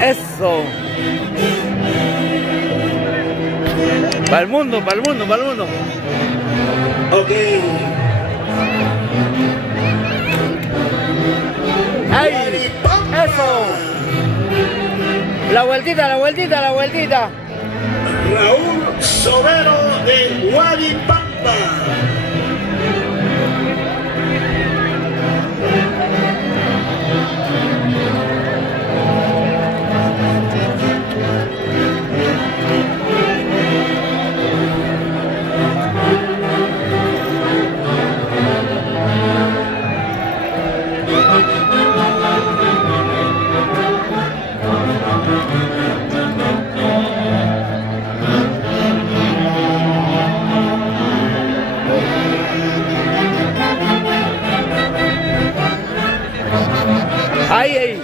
Eso. Para el mundo, para el mundo, para el mundo. Ok. ¡Ay! ¡Eso! La vueltita, la vueltita, la vueltita. Raúl Sobero de Guaripampa. Ahí, ahí.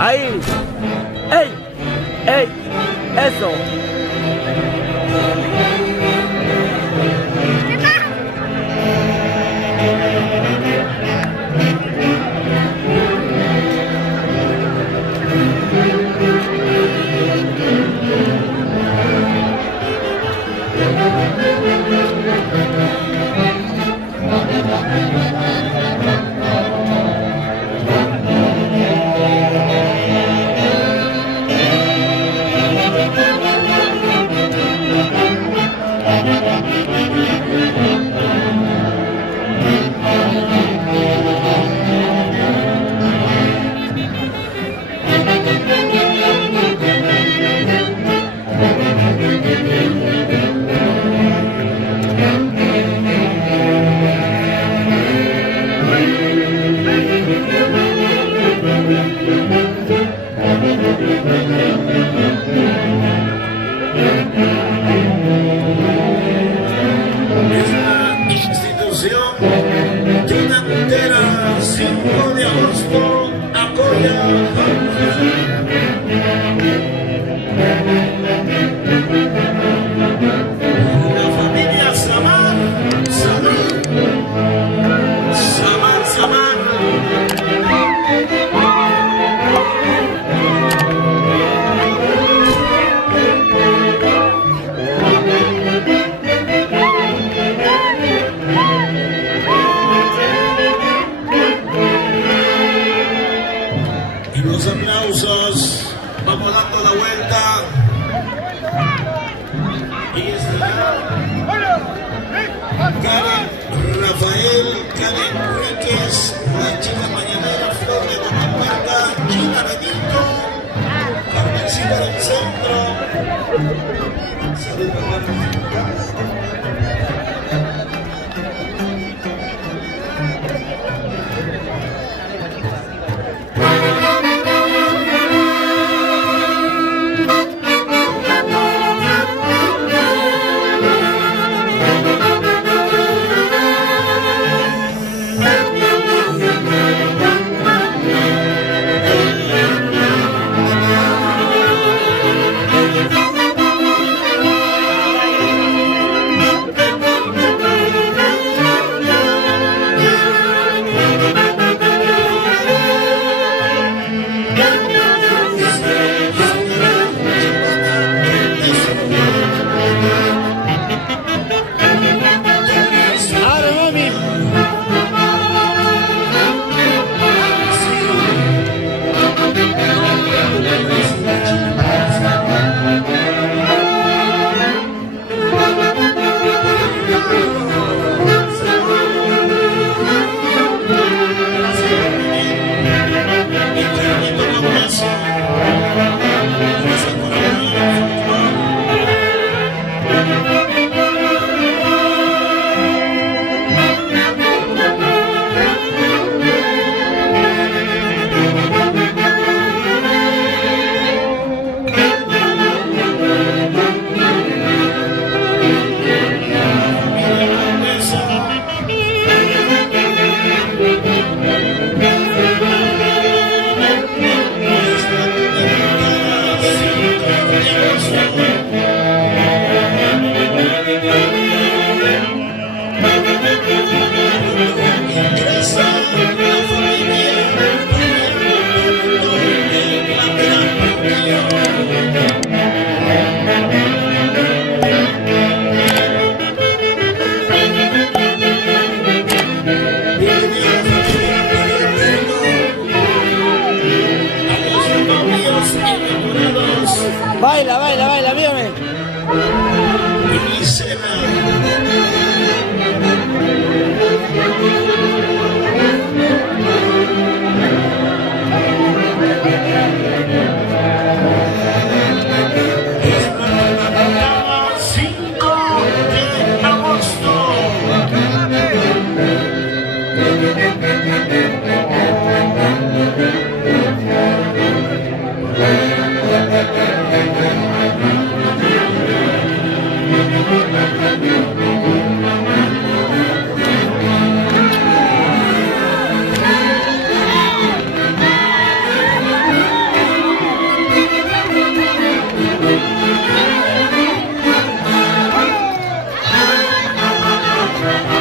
Ahí. ¡Ey! ¡Ey! Eso. Esta institución Tinantera 5 de agosto apoya la familia Samar, Samar. Y los aplausos, vamos dando la vuelta. Y Karen Rafael, Karen Enríquez, la chica mañanera, Flor de Dominica, Gina Benito, Carmencita del Centro. Salud,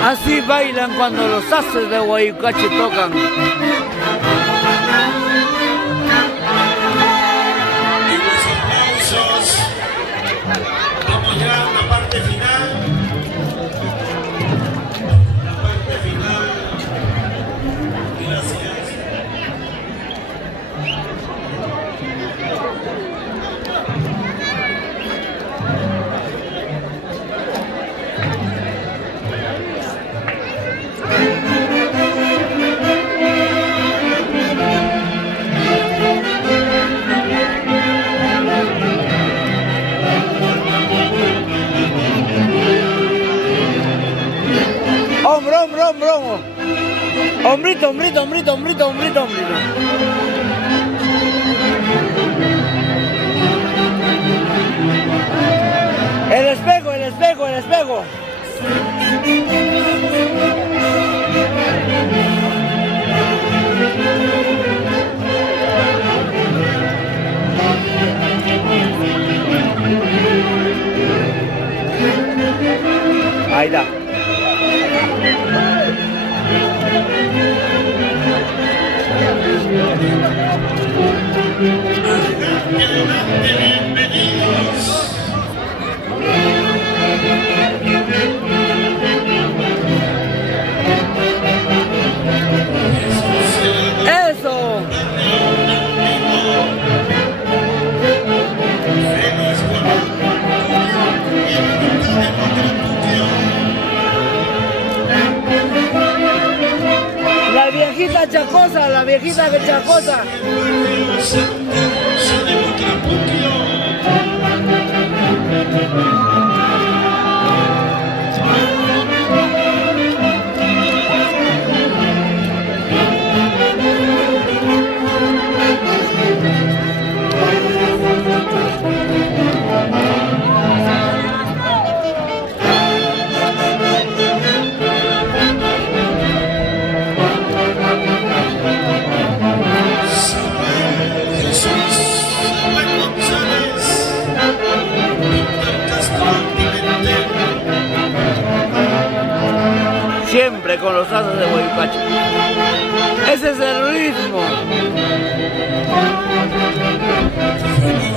Así bailan cuando los haces de Guayucache tocan. Y los aplausos. Vamos ya a la parte final. La parte final. Gracias. Hombro, hombro, hombro, hombro. Hombrito, hombrito, hombrito, hombrito, hombrito, hombrito. El espejo, el espejo, el espejo. Ahí está. Bienvenidos. Eso. La viejita chacosa, la viejita que chacosa. Siempre con los haces de Guayucache. Ese es el ritmo.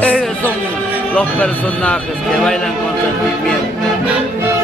Esos son los personajes que bailan con sentimiento.